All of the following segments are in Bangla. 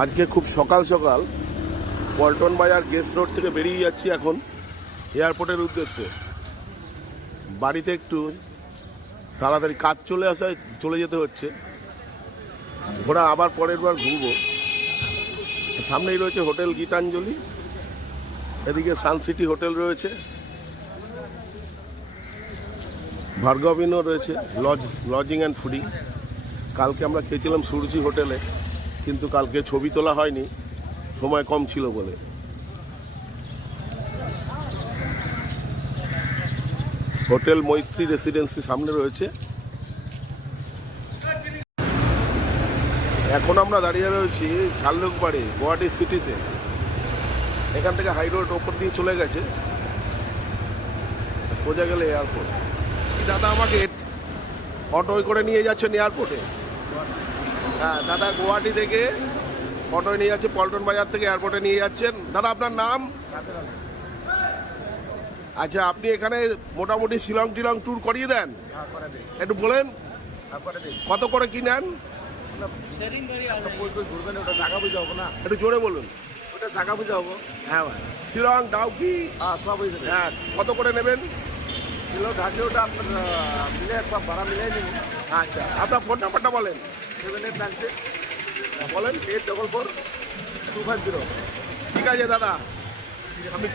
আজকে খুব সকাল সকাল পল্টন বাজার গেস্ট রোড থেকে বেরিয়ে যাচ্ছি এখন এয়ারপোর্টের উদ্দেশ্যে। বাড়িতে একটু তাড়াতাড়ি কাজ চলে আসায় চলে যেতে হচ্ছে। ঘোরা আবার পরের বার ঘুরবো। সামনেই রয়েছে হোটেল গীতাঞ্জলি। এদিকে সানসিটি হোটেল রয়েছে। ভার্গবিনও রয়েছে, লজ, লজিং অ্যান্ড ফুডিং। কালকে আমরা খেয়েছিলাম সুরজি হোটেলে। কিন্তু কালকে ছবি তোলা হয়নি। সময় কম ছিল বলে। হোটেল মৈত্রী রেসিডেন্সি সামনে রয়েছে। এখন আমরা দাঁড়িয়ে রয়েছি ঝালুকবাড়ি গুয়াহাটি সিটিতে। এখান থেকে হাই রোড ওপর দিয়ে চলে গেছে। সোজা গেলে এয়ারপোর্ট। দাদা আমাকে অটোয় করে নিয়ে যাচ্ছেন এয়ারপোর্টে। হ্যাঁ দাদা গুয়াহাটি থেকে অটোয় নিয়ে যাচ্ছে পল্টন বাজার থেকে এয়ারপোর্টে নিয়ে যাচ্ছেন। দাদা আপনার নাম? আচ্ছা আপনি এখানে মোটামুটি শিলং টিলং ট্যুর করিয়ে দেন? একটু বলেন। কত করে কি নেন? একটু জোরে বলুন। ওটা টাকা বুঝে হব। হ্যাঁ ভাই। শিলং ডাউকি? হ্যাঁ সব হয়ে যাবে হ্যাঁ কত করে নেবেন? কিলো ঢাকলে ওটা আপনার মিলে সব ভাড়া মিলাই নেব। আচ্ছা আপনার ফোন নাম্বারটা বলেন। সেভেন বলেন eight double four two five zero ঠিক আছে, দাদা। আমি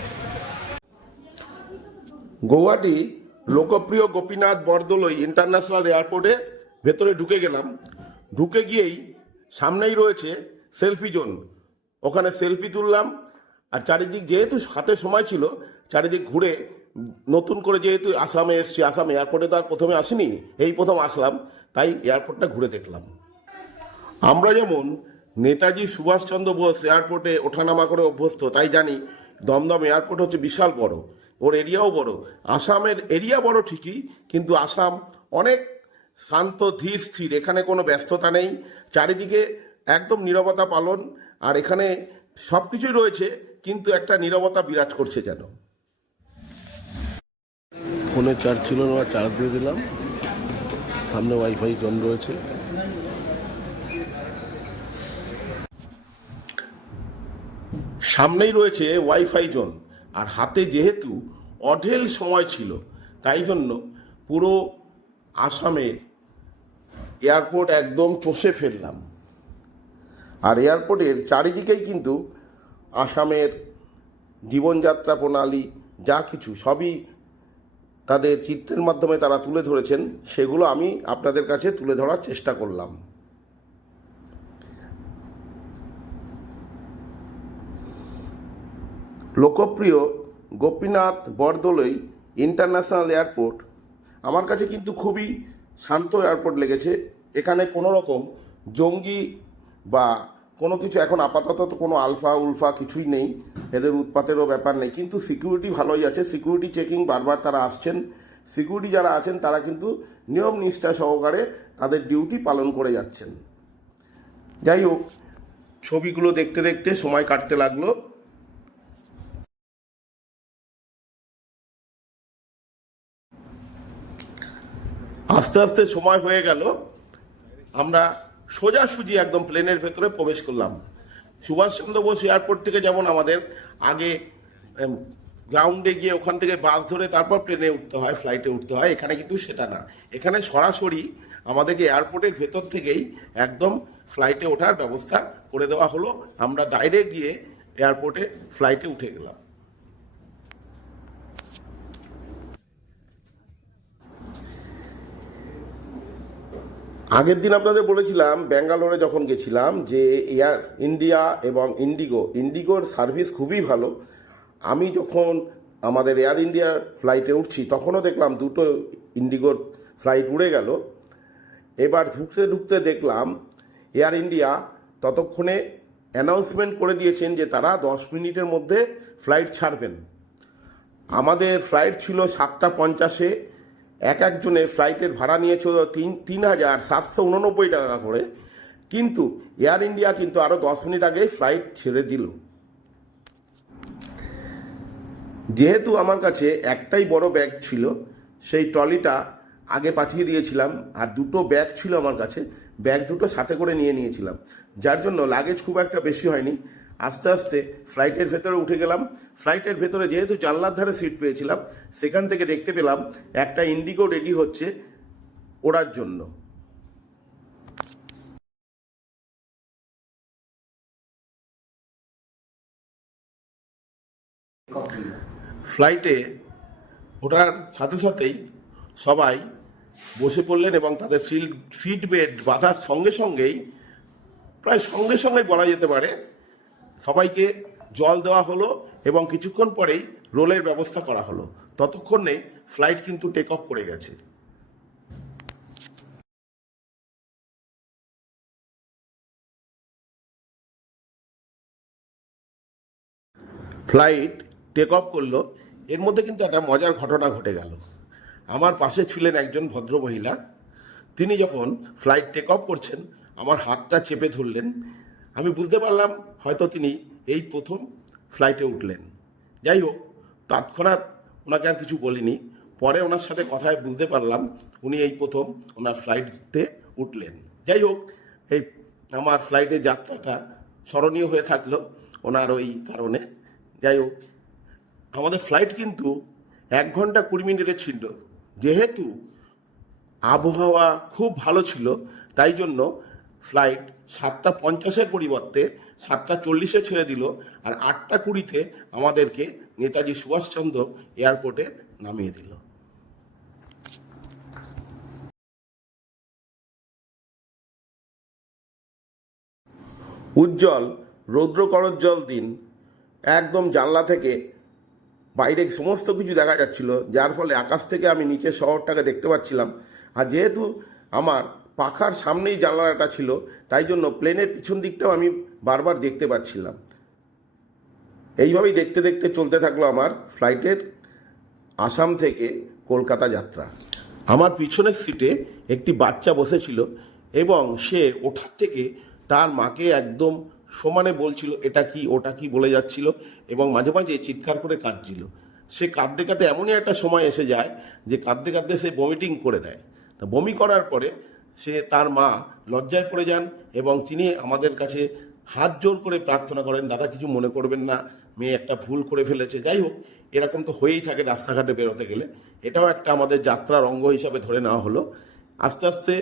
গৌহাটি লোকপ্রিয় গোপীনাথ বরদলৈ ইন্টারন্যাশনাল এয়ারপোর্টে ভেতরে ঢুকে গেলাম। ঢুকে গিয়েই সামনেই রয়েছে সেলফি জোন। ওখানে সেলফি তুললাম। আর চারিদিক যেহেতু হাতে সময় ছিল, চারিদিক ঘুরে নতুন করে যেহেতু আসামে এসছি, আসাম এয়ারপোর্টে তো আর প্রথমে আসিনি, এই প্রথম আসলাম, তাই এয়ারপোর্টটা ঘুরে দেখলাম। আমরা যেমন নেতাজি সুভাষচন্দ্র বোস এয়ারপোর্টে ওঠানামা করে অভ্যস্ত, তাই জানি দমদম এয়ারপোর্ট হচ্ছে বিশাল বড়, ওর এরিয়াও বড়। আসামের এরিয়া বড় ঠিকই, কিন্তু আসাম অনেক শান্ত, ধীর, স্থির, এখানে কোনো ব্যস্ততা নেই, চারিদিকে একদম নীরবতা পালন, আর এখানে সব কিছুই রয়েছে, কিন্তু একটা নীরবতা বিরাজ করছে যেন ফোনে চার্জ ছিল না চার্জ দিয়ে দিলাম। সামনে ওয়াইফাই জন রয়েছে সামনেই রয়েছে ওয়াইফাই জোন, আর হাতে যেহেতু অঢেল সময় ছিল, তাই জন্য পুরো আসামের এয়ারপোর্ট একদম চষে ফেললাম। আর এয়ারপোর্টের চারিদিকেই কিন্তু আসামের জীবনযাত্রা প্রণালী, যা কিছু সবই তাদের চিত্রের মাধ্যমে তারা তুলে ধরেছেন, সেগুলো আমি আপনাদের কাছে তুলে ধরার চেষ্টা করলাম। Lokpriya Gopinath Bordoloi international airport. আমার কাছে কিন্তু খুবই শান্ত এয়ারপোর্ট লেগেছে। এখানে কোনো রকম জঙ্গি বা কোনো কিছু এখন আপাতত তো কোনো আলফা, উলফা কিছুই নেই। এদের উৎপাতেরও ব্যাপার নেই। কিন্তু সিকিউরিটি ভালোই আছে। সিকিউরিটি চেকিং বারবার তারা আসছেন। সিকিউরিটি যারা আছেন, তারা কিন্তু নিয়ম নিষ্ঠা সহকারে তাদের ডিউটি পালন করে যাচ্ছেন। যাই হোক, ছবিগুলো দেখতে দেখতে সময় কাটতে লাগল। আস্তে আস্তে সময় হয়ে গেল। আমরা সোজাসুজি একদম প্লেনের ভেতরে প্রবেশ করলাম। সুভাষচন্দ্র বোস এয়ারপোর্ট থেকে যেমন আমাদের আগে গ্রাউন্ডে গিয়ে ওখান থেকে বাস ধরে তারপর প্লেনে উঠতে হয়, ফ্লাইটে উঠতে হয়, এখানে কিন্তু সেটা না। এখানে সরাসরি আমাদেরকে এয়ারপোর্টের ভেতর থেকেই একদম ফ্লাইটে ওঠার ব্যবস্থা করে দেওয়া হলো। আমরা ডাইরেক্ট গিয়ে এয়ারপোর্টে ফ্লাইটে উঠে গেলাম। আগের দিন আপনাদের বলেছিলাম, ব্যাঙ্গালোরে যখন গেছিলাম, যে এয়ার ইন্ডিয়া এবং ইন্ডিগো ইন্ডিগোর সার্ভিস খুবই ভালো। আমি যখন আমাদের এয়ার ইন্ডিয়ার ফ্লাইটে উঠছি, তখনও দেখলাম দুটো ইন্ডিগোর ফ্লাইট উড়ে গেল। এবার ঢুকতে ঢুকতে দেখলাম এয়ার ইন্ডিয়া ততক্ষণে অ্যানাউন্সমেন্ট করে দিয়েছেন যে তারা দশ মিনিটের মধ্যে ফ্লাইট ছাড়বেন। আমাদের ফ্লাইট ছিল সাতটা পঞ্চাশে। এক একজনের ফ্লাইটের ভাড়া নিয়েছিল তিন তিন হাজার সাতশো উননব্বই টাকা করে। কিন্তু এয়ার ইন্ডিয়া কিন্তু আরও দশ মিনিট আগে ফ্লাইট ছেড়ে দিল। যেহেতু আমার কাছে একটাই বড় ব্যাগ ছিল, সেই ট্রলিটা আগে পাঠিয়ে দিয়েছিলাম, আর দুটো ব্যাগ ছিল আমার কাছে, ব্যাগ দুটো সাথে করে নিয়ে নিয়েছিলাম। যার জন্য লাগেজ খুব একটা বেশি হয়নি। আস্তে আস্তে ফ্লাইটের ভেতরে উঠে গেলাম। ফ্লাইটের ভেতরে যেহেতু জানলার ধারে সিট পেয়েছিলাম, সেখান থেকে দেখতে পেলাম একটা ইন্ডিগো রেডি হচ্ছে ওড়ার জন্য। ফ্লাইটে ওঠার সাথে সাথেই সবাই বসে পড়লেন এবং তাদের সিট সিট বেল্ট বাঁধার সঙ্গে সঙ্গেই, প্রায় সঙ্গে সঙ্গে বলা যেতে পারে সবাইকে জল দেওয়া হলো এবং কিছুক্ষণ পরেই রোলের ব্যবস্থা করা হলো। ততক্ষণে ফ্লাইট কিন্তু টেক অফ করে গেছে। ফ্লাইট টেক অফ করল। এর মধ্যে কিন্তু একটা মজার ঘটনা ঘটে গেল। আমার পাশে ছিলেন একজন ভদ্রমহিলা তিনি যখন ফ্লাইট টেক অফ করছেন, আমার হাতটা চেপে ধরলেন। আমি বুঝতে পারলাম হয়তো তিনি এই প্রথম ফ্লাইটে উঠলেন। যাই হোক, তৎক্ষণাৎ ওনাকে আর কিছু বলিনি। পরে ওনার সাথে কথায় বুঝতে পারলাম উনি এই প্রথম ওনার ফ্লাইটে উঠলেন। যাই হোক, এই আমার ফ্লাইটে যাত্রাটা স্মরণীয় হয়ে থাকল ওনার ওই কারণে। যাই হোক, আমাদের ফ্লাইট কিন্তু এক ঘণ্টা কুড়ি মিনিটের ছিল। যেহেতু আবহাওয়া খুব ভালো ছিল, তাই জন্য ফ্লাইট সাতটা পঞ্চাশের পরিবর্তে সাতটা চল্লিশে ছেড়ে দিল আর আটটা কুড়িতে আমাদেরকে নেতাজি সুভাষচন্দ্র এয়ারপোর্টে নামিয়ে দিল। উজ্জ্বল রৌদ্র করজ্জ্বল দিন। একদম জানলা থেকে বাইরে সমস্ত কিছু দেখা যাচ্ছিল, যার ফলে আকাশ থেকে আমি নিচের শহরটাকে দেখতে পাচ্ছিলাম। আর যেহেতু আমার পাখার সামনেই জানালাটা ছিল, তাই জন্য প্লেনের পিছন দিকটাও আমি বারবার দেখতে পাচ্ছিলাম। এইভাবেই দেখতে দেখতে চলতে থাকল আমার ফ্লাইটের আসাম থেকে কলকাতা যাত্রা। আমার পিছনের সিটে একটি বাচ্চা বসেছিল এবং সে ওঠার থেকে তার মাকে একদম সমানে বলছিল, এটা কি, ওটা কি? বলে যাচ্ছিল এবং মাঝে মাঝে চিৎকার করে কাঁদছিল। সে কাঁদতে কাঁদতে এমনই একটা সময় এসে যায় যে কাঁদতে কাঁদতে সে বমিটিং করে দেয়। তা বমি করার পরে সে তার মা লজ্জায় পড়ে যান এবং তিনি আমাদের কাছে হাত জোর করে প্রার্থনা করেন, দাদা, কিছু মনে করবেন না, মেয়ে একটা ভুল করে ফেলেছে। যাই হোক, এরকম তো হয়েই থাকে রাস্তাঘাটে বেরোতে গেলে। এটাও একটা আমাদের যাত্রার অঙ্গ হিসাবে ধরে নেওয়া হলো। আস্তে আস্তে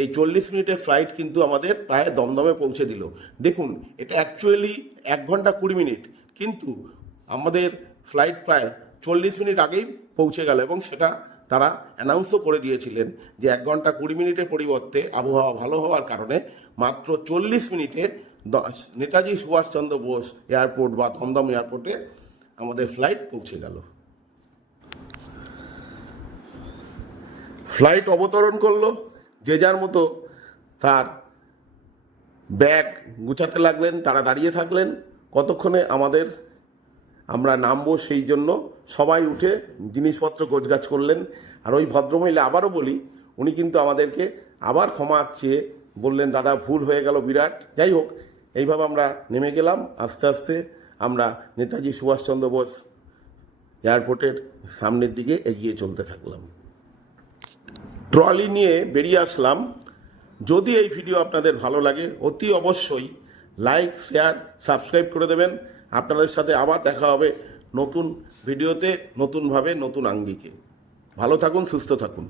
এই চল্লিশ মিনিটের ফ্লাইট কিন্তু আমাদের প্রায় দমদমে পৌঁছে দিল। দেখুন, এটা অ্যাকচুয়ালি এক ঘণ্টা কুড়ি মিনিট, কিন্তু আমাদের ফ্লাইট প্রায় চল্লিশ মিনিট আগেই পৌঁছে গেল এবং সেটা তারা অ্যানাউন্সও করে দিয়েছিলেন যে এক ঘণ্টা কুড়ি মিনিটের পরিবর্তে আবহাওয়া ভালো হওয়ার কারণে মাত্র চল্লিশ মিনিটে নেতাজি সুভাষচন্দ্র বোস এয়ারপোর্ট বা দমদম এয়ারপোর্টে আমাদের ফ্লাইট পৌঁছে গেল। ফ্লাইট অবতরণ করল, যে যার মতো তার ব্যাগ গুছাতে লাগলেন, তারা দাঁড়িয়ে থাকলেন। কতক্ষণে আমাদের আমরা নামবো সেই জন্য সবাই উঠে জিনিসপত্র গোছগাছ করলেন। আর ওই ভদ্রমহিলা আবারও বলি, উনি কিন্তু আমাদেরকে আবার ক্ষমা চেয়ে বললেন, দাদা, ভুল হয়ে গেল বিরাট। যাই হোক, এইভাবে আমরা নেমে গেলাম। আস্তে আস্তে আমরা নেতাজি সুভাষচন্দ্র বোস এয়ারপোর্টের সামনের দিকে এগিয়ে চলতে থাকলাম। ট্রলি নিয়ে বেরিয়ে আসলাম। যদি এই ভিডিও আপনাদের ভালো লাগে, অতি অবশ্যই লাইক, শেয়ার, সাবস্ক্রাইব করে দেবেন। আপনাদের সাথে আবার দেখা হবে নতুন ভিডিওতে নতুনভাবে নতুন আঙ্গিকে। ভালো থাকুন সুস্থ থাকুন।